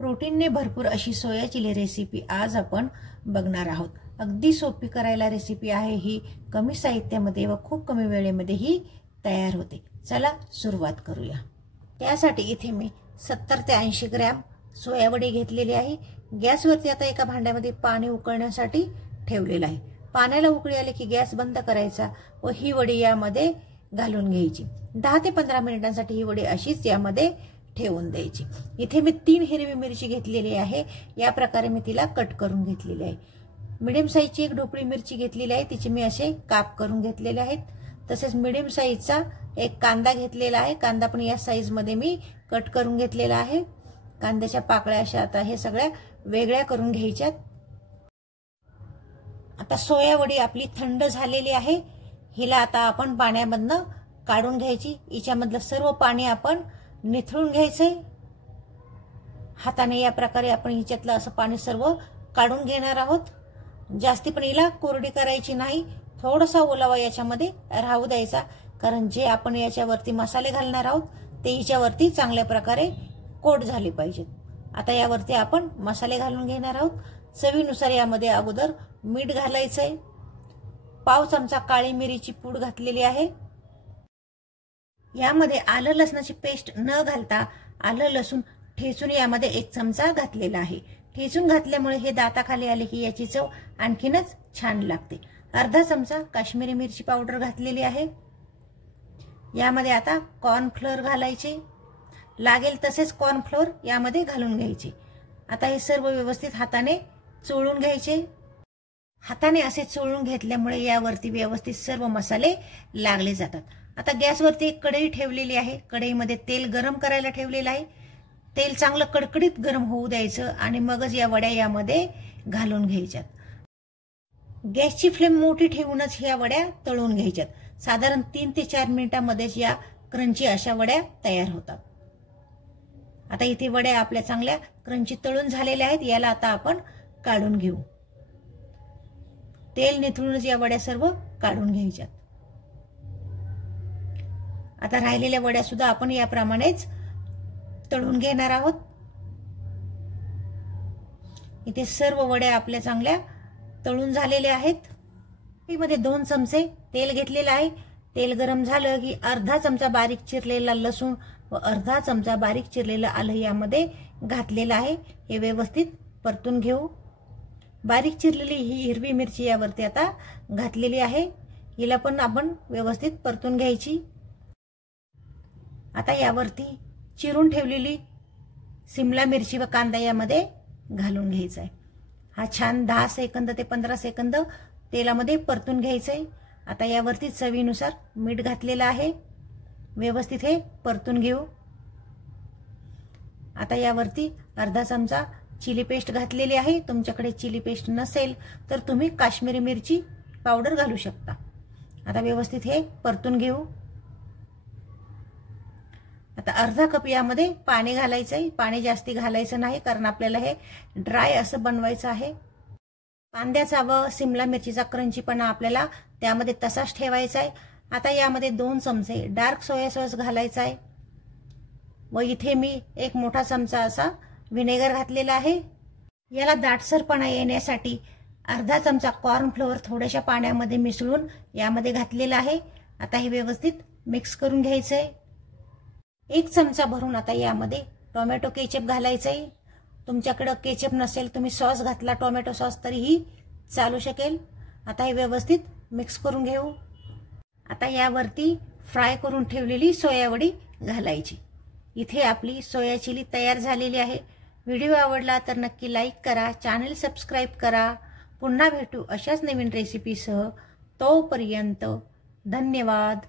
प्रोटीनने भरपूर अशी सोया चिली रेसिपी आज आपण बघणार आहोत। अगदी सोपी करायला रेसिपी आहे ही, कमी साहित्यामध्ये व खूप कमी वेळेमध्ये ही तयार होते। चला सुरुवात करूया। त्यासाठी इथे मी 70 ते 80 ग्रॅम सोया वडी घेतलेली आहे। गॅसवरती आता एका भांड्यामध्ये पाणी उकळण्यासाठी ठेवलेलं आहे। पाण्याला उकळी आली की गॅस बंद करायचा व ही वडी यामध्ये घालून घ्यायची। 10 ते 15 मिनिटांसाठी ही वडी अशीच यामध्ये ठेवून द्यायची। इथे मी 3 हिरवी मिरची घेतलेली आहे। या प्रकारे मी तिला कट करून घेतलेली आहे। मीडियम साईजची एक ढोपळी मिरची घेतलेली आहे, तिचे मी असे काप करून घेतलेले आहेत। तसेच मीडियम साईजचा एक कांदा घेतलेला आहे। कांदा पण या साईज मध्ये मी कट करून घेतलेला आहे। कांद्याच्या पाकळ्या अशा आता हे सगळ्या वेगळ्या करून घ्यायच्यात। आता सोया वडी आपली थंड झालेली आहे। हिला आता आपण पाण्यामधनं काढून घ्यायची। हिच्यामधलं सर्व पाणी आपण निथळून घ्यायचंय। हाताने या प्रकारे आपण हिच्यातलं असं पाणी सर्व काढून घेणार आहोत। जास्ती पण हिला कोरडी करायची नाही, थोडासा ओलावा याच्यामध्ये राहू द्यायचा, कारण जे आपण याच्यावरती मसाले घालणार आहोत ते हिच्यावरती चांगल्या प्रकारे कोट झाले पाहिजेत। आता यावरती आपण मसाले घालून घेणार आहोत। चवीनुसार यामध्ये अगोदर मीठ घालायचंय। पाव चमचा काळी मिरीची पूड घातलेली आहे। यामध्ये आलं लसणाची पेस्ट न घालता आलं लसूण ठेचून यामध्ये 1 चमचा घातलेला आहे। ठेचून घातल्यामुळे हे दाताखाली आले की याची चव आणखीनच छान लागते। अर्धा चमचा काश्मीरी मिरची पावडर घातलेली आहे। यामध्ये आता कॉर्नफ्लोअर घालायचे, लागेल तसेच कॉर्नफ्लोअर यामध्ये घालून घ्यायचे। आता हे सर्व व्यवस्थित हाताने चोळून घ्यायचे। हाताने असे चोळून घेतल्यामुळे यावरती व्यवस्थित सर्व मसाले लागले जातात। आता गॅसवरती एक कढई ठेवलेली आहे। कढईमध्ये तेल गरम करायला ठेवलेलं आहे। तेल चांगलं कडकडीत गरम होऊ द्यायचं आणि मगच या वड्या यामध्ये घालून घ्यायच्यात। गॅसची फ्लेम मोठी ठेवूनच ह्या वड्या तळून घ्यायच्यात। साधारण 3 ते 4 मिनिटांमध्येच या क्रंची अशा वड्या तयार होतात। आता इथे वड्या आपल्या चांगल्या क्रंची तळून झालेल्या आहेत। याला आता आपण काढून घेऊ। तेल निथळूनच या वड्या सर्व काढून घ्यायच्यात। आता राहिलेल्या वड्या सुद्धा आपण याप्रमाणेच तळून घेणार आहोत। इथे सर्व वड्या आपल्या चांगल्या तळून झालेल्या आहेत। यामध्ये 2 चमचे तेल घेतलेले आहे। तेल गरम झालं की अर्धा चमचा बारीक चिरलेला लसूण व अर्धा चमचा बारीक चिरलेलं आलं यामध्ये घातलेलं आहे। हे व्यवस्थित परतून घेऊ। बारीक चिरलेली ही हिरवी मिरची यावरती आता घातलेली आहे। हिला पण आपण व्यवस्थित परतून घ्यायची। आता यावरती चिरून ठेवलेली सिमला मिरची व कांदा यामध्ये घालून घ्यायचा आहे। हा छान 10 सेकंद ते 15 सेकंद तेलामध्ये परतून घ्यायचंय। आता यावरती चवीनुसार मीठ घातलेलं आहे। व्यवस्थित हे परतून घेऊ। आता यावरती अर्धा चमचा चिली पेस्ट घातलेली आहे। तुमच्याकडे चिली पेस्ट नसेल तर तुम्ही काश्मीरी मिरची पावडर घालू शकता। आता व्यवस्थित हे परतून घेऊ। आता अर्धा कप यामध्ये पाणी घालायचंय। पाणी जास्ती घालायचं नाही, कारण आपल्याला हे ड्राय असं बनवायचं आहे। कांद्याचा व सिमला मिरचीचा क्रंचीपणा आपल्याला त्यामध्ये तसाच ठेवायचा आहे। आता यामध्ये 2 चमचे डार्क सोया सॉस घालायचा आहे व इथे मी 1 मोठा चमचा असा व्हिनेगर घातलेला आहे। याला दाटसरपणा येण्यासाठी अर्धा चमचा कॉर्नफ्लोअर थोड्याशा पाण्यामध्ये मिसळून यामध्ये घातलेला आहे। आता हे व्यवस्थित मिक्स करून घ्यायचंय। 1 चमचा भरून आता यामध्ये टोमॅटो केचप घालायचंय। तुमच्याकडे केचप नसेल तुम्ही सॉस घातला, टोमॅटो सॉस, तरीही चालू शकेल। आता हे व्यवस्थित मिक्स करून घेऊ। आता यावरती फ्राय करून ठेवलेली सोया वडी घालायची। इथे आपली सोया चिली तयार झालेली आहे। व्हिडिओ आवडला तर नक्की लाईक करा, चॅनल सबस्क्राईब करा। पुन्हा भेटू अशाच नवीन रेसिपीसह। तोपर्यंत धन्यवाद।